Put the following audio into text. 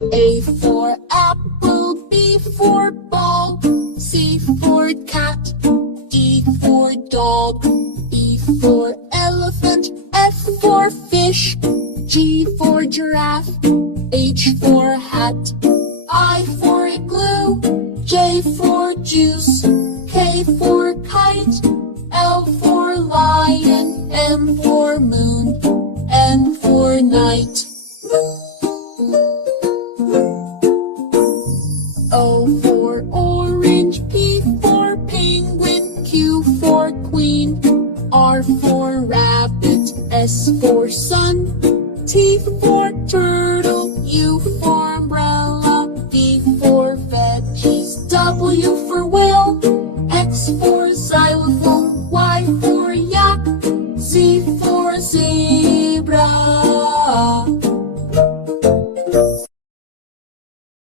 A for apple, B for ball, C for cat, D for dog, E for elephant, F for fish, G for giraffe, H for hat, I for igloo, J for juice, K for kite, L for lion, M for moon, N for night.